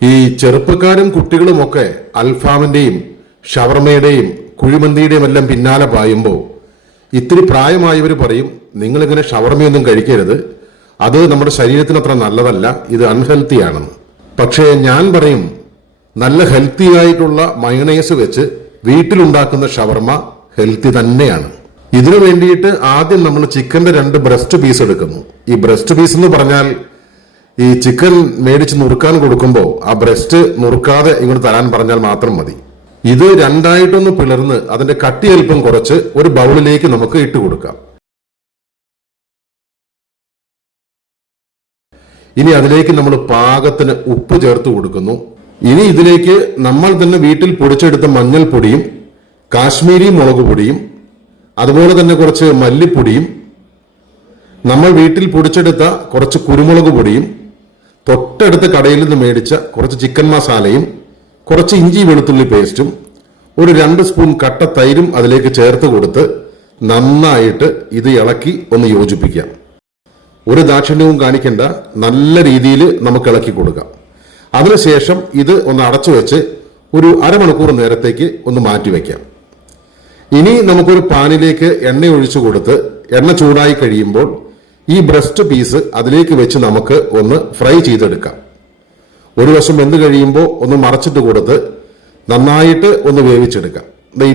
ഈ ചെറുപ്പക്കാരും കുട്ടികളുമൊക്കെ അൽഫാമിന്റെയും ഷവർമയുടെയും കുഴിമന്തിയുടെയും എല്ലാം പിന്നാലെ പായുമ്പോൾ ഇത്തിരി പ്രായമായവർ പറയും, നിങ്ങളിങ്ങനെ ഷവർമയൊന്നും കഴിക്കരുത്, അത് നമ്മുടെ ശരീരത്തിന് അത്ര നല്ലതല്ല, ഇത് അൺഹെൽത്തി ആണെന്ന്. പക്ഷേ ഞാൻ പറയും, നല്ല ഹെൽത്തി ആയിട്ടുള്ള മയണൈസ് വെച്ച് വീട്ടിലുണ്ടാക്കുന്ന ഷവർമ ഹെൽത്തി തന്നെയാണ്. ഇതിനു വേണ്ടിയിട്ട് ആദ്യം നമ്മൾ ചിക്കന്റെ 2 ബ്രസ്റ്റ് പീസ് എടുക്കുന്നു. ഈ ബ്രസ്റ്റ് പീസ് എന്ന് പറഞ്ഞാൽ ഈ ചിക്കൻ മേടിച്ച് നുറുക്കാൻ കൊടുക്കുമ്പോൾ ആ ബ്രസ്റ്റ് നുറുക്കാതെ ഇങ്ങോട്ട് തരാൻ പറഞ്ഞാൽ മാത്രം മതി. ഇത് 2ആയിട്ടൊന്ന് പിളർന്ന് അതിന്റെ കട്ടി അല്പം കുറച്ച് ഒരു ബൗളിലേക്ക് നമുക്ക് ഇട്ട് കൊടുക്കാം. ഇനി അതിലേക്ക് നമ്മൾ പാകത്തിന് ഉപ്പ് ചേർത്ത് കൊടുക്കുന്നു. ഇനി ഇതിലേക്ക് നമ്മൾ തന്നെ വീട്ടിൽ പൊടിച്ചെടുത്ത മഞ്ഞൾപ്പൊടിയും കാശ്മീരി മുളക് പൊടിയും അതുപോലെ തന്നെ കുറച്ച് മല്ലിപ്പൊടിയും നമ്മൾ വീട്ടിൽ പൊടിച്ചെടുത്ത കുറച്ച് കുരുമുളക് പൊടിയും തൊട്ടടുത്ത കടയിൽ നിന്ന് മേടിച്ച കുറച്ച് ചിക്കൻ മസാലയും കുറച്ച് ഇഞ്ചി വെളുത്തുള്ളി പേസ്റ്റും ഒരു 2 സ്പൂൺ കട്ട തൈരും അതിലേക്ക് ചേർത്ത് കൊടുത്ത് നന്നായിട്ട് ഇത് ഇളക്കി ഒന്ന് യോജിപ്പിക്കാം. ഒരു ദാക്ഷിണ്യവും കാണിക്കേണ്ട, നല്ല രീതിയിൽ നമുക്ക് ഇളക്കി കൊടുക്കാം. അതിനുശേഷം ഇത് ഒന്ന് അടച്ചു വെച്ച് ഒരു അരമണിക്കൂർ നേരത്തേക്ക് ഒന്ന് മാറ്റി വയ്ക്കാം. ഇനി നമുക്കൊരു പാനിലേക്ക് എണ്ണ ഒഴിച്ചു കൊടുത്ത് എണ്ണ ചൂടായി കഴിയുമ്പോൾ ഈ ബ്രസ്റ്റ് പീസ് അതിലേക്ക് വെച്ച് നമുക്ക് ഒന്ന് ഫ്രൈ ചെയ്തെടുക്കാം. ഒരു വശം വെന്ത് കഴിയുമ്പോൾ ഒന്ന് മറച്ചിട്ട് കൊടുത്ത് നന്നായിട്ട് ഒന്ന് വേവിച്ചെടുക്കാം.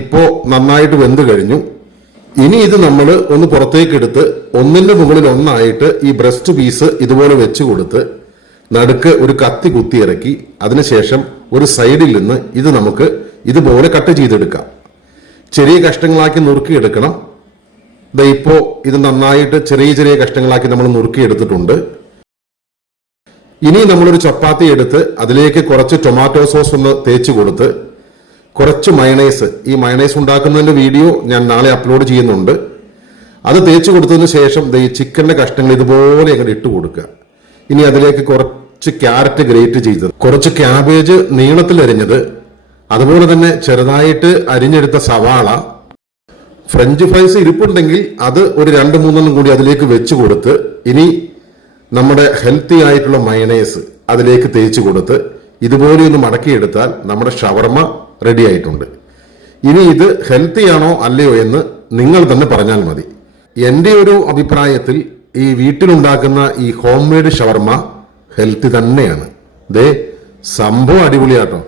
ഇപ്പോ നന്നായിട്ട് വെന്ത് കഴിഞ്ഞു. ഇനി ഇത് നമ്മൾ ഒന്ന് പുറത്തേക്ക് എടുത്ത് ഒന്നിന്റെ മുകളിൽ ഒന്നായിട്ട് ഈ ബ്രസ്റ്റ് പീസ് ഇതുപോലെ വെച്ച് കൊടുത്ത് നടുക്ക് ഒരു കത്തി കുത്തി ഇറക്കി അതിനുശേഷം ഒരു സൈഡിൽ നിന്ന് ഇത് നമുക്ക് ഇതുപോലെ കട്ട് ചെയ്തെടുക്കാം. ചെറിയ കഷ്ണങ്ങളാക്കി നുറുക്കിയെടുക്കണം. ഇപ്പോ ഇത് നന്നായിട്ട് ചെറിയ ചെറിയ കഷ്ണങ്ങളാക്കി നമ്മൾ നുറുക്കിയെടുത്തിട്ടുണ്ട്. ഇനി നമ്മളൊരു ചപ്പാത്തി എടുത്ത് അതിലേക്ക് കുറച്ച് ടൊമാറ്റോ സോസ് ഒന്ന് തേച്ച് കൊടുത്ത് കുറച്ച് മയണൈസ്, ഈ മയണൈസ് ഉണ്ടാക്കുന്നതിന്റെ വീഡിയോ ഞാൻ നാളെ അപ്ലോഡ് ചെയ്യുന്നുണ്ട്, അത് തേച്ച് കൊടുത്തതിന് ശേഷം ഈ ചിക്കന്റെ കഷ്ണങ്ങൾ ഇതുപോലെ അങ്ങോട്ട് ഇട്ട് കൊടുക്കുക. ഇനി അതിലേക്ക് കുറച്ച് ക്യാരറ്റ് ഗ്രേറ്റ് ചെയ്തത്, കുറച്ച് ക്യാബേജ് നീളത്തിൽ അരിഞ്ഞത്, അതുപോലെ തന്നെ ചെറുതായിട്ട് അരിഞ്ഞെടുത്ത സവാള, ഫ്രഞ്ച് ഫ്രൈസ് ഇരിപ്പുണ്ടെങ്കിൽ അത് ഒരു 2-3 കൂടി അതിലേക്ക് വെച്ച് കൊടുത്ത് ഇനി നമ്മുടെ ഹെൽത്തി ആയിട്ടുള്ള മയണൈസ് അതിലേക്ക് തേച്ച് കൊടുത്ത് ഇതുപോലെ ഒന്ന് മടക്കിയെടുത്താൽ നമ്മുടെ ഷവർമ റെഡി ആയിട്ടുണ്ട്. ഇനി ഇത് ഹെൽത്തി ആണോ അല്ലയോ എന്ന് നിങ്ങൾ തന്നെ പറഞ്ഞാൽ മതി. എൻ്റെ ഒരു അഭിപ്രായത്തിൽ ഈ വീട്ടിലുണ്ടാക്കുന്ന ഈ ഹോം മെയ്ഡ് ഷവർമ ഹെൽത്തി തന്നെയാണ്. സംഭവം അടിപൊളിയാട്ടോ.